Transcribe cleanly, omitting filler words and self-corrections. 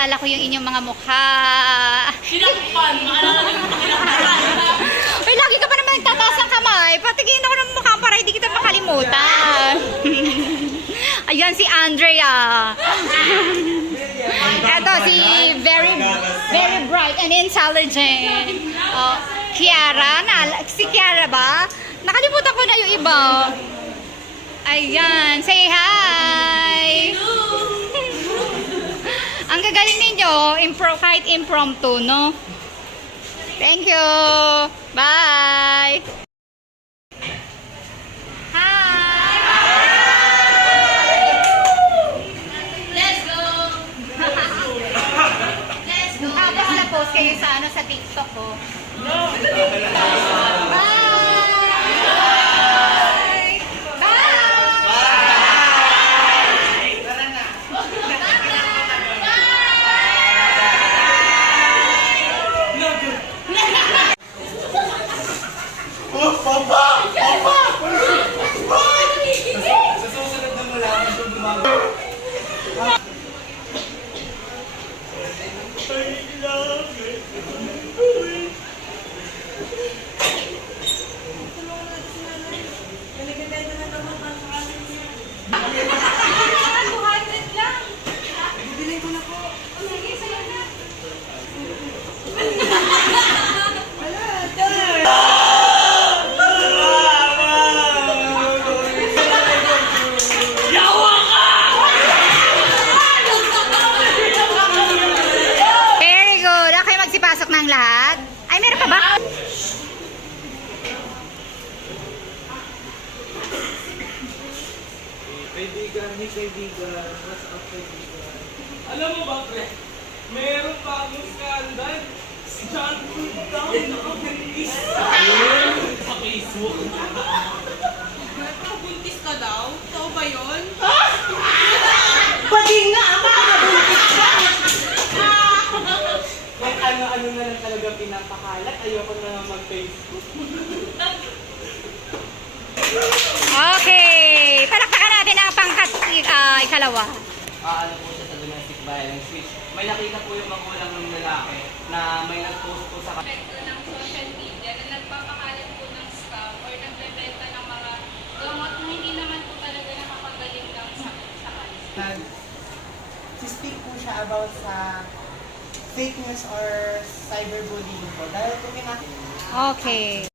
maalala ko yung inyong mga mukha. Sinakpan! Maalala ko yung pinakpan! Uy, lagi ka pa naman nagtataas ng kamay. Patigin ako ng mukha para hindi kita makalimutan. Ayan si Andrea. Eto si very bright and intelligent. Oh, Kiara. Si Kiara ba? Nakalimutan ko na yung iba. Ayan. Say hi. Ang gagaling ninyo. Kahit impromptu, no? Thank you. Bye. Post kayo sa sa TikTok ko. Bye! Pasok ng lahat? Ay, meron pa ba? Kaibigan, what's up kaibigan? Alam mo ba, pre? Meron pa akong skandal. Si John Paul daw nakabuntis. Sa Facebook. Nakabuntis ka daw? Totoo ba yun? Pati nga ako nakabuntis ka! May ano-ano na lang talaga pinapakalat. Ayoko na nga mag-Facebook. Okay. Palakpakan natin ang pangkat ikalawa. Ano po siya sa domestic violence, which may nakita po yung magulang ng lalaki na may nag-post po sa ng social media na nagpapakalat po ng scam or nagbebenta ng mga gamot na hindi naman po talaga nakapagaling ng sakit sa kanila. Nag-speak po siya about sa fake news or cyberbullying po. Dahil po Okay.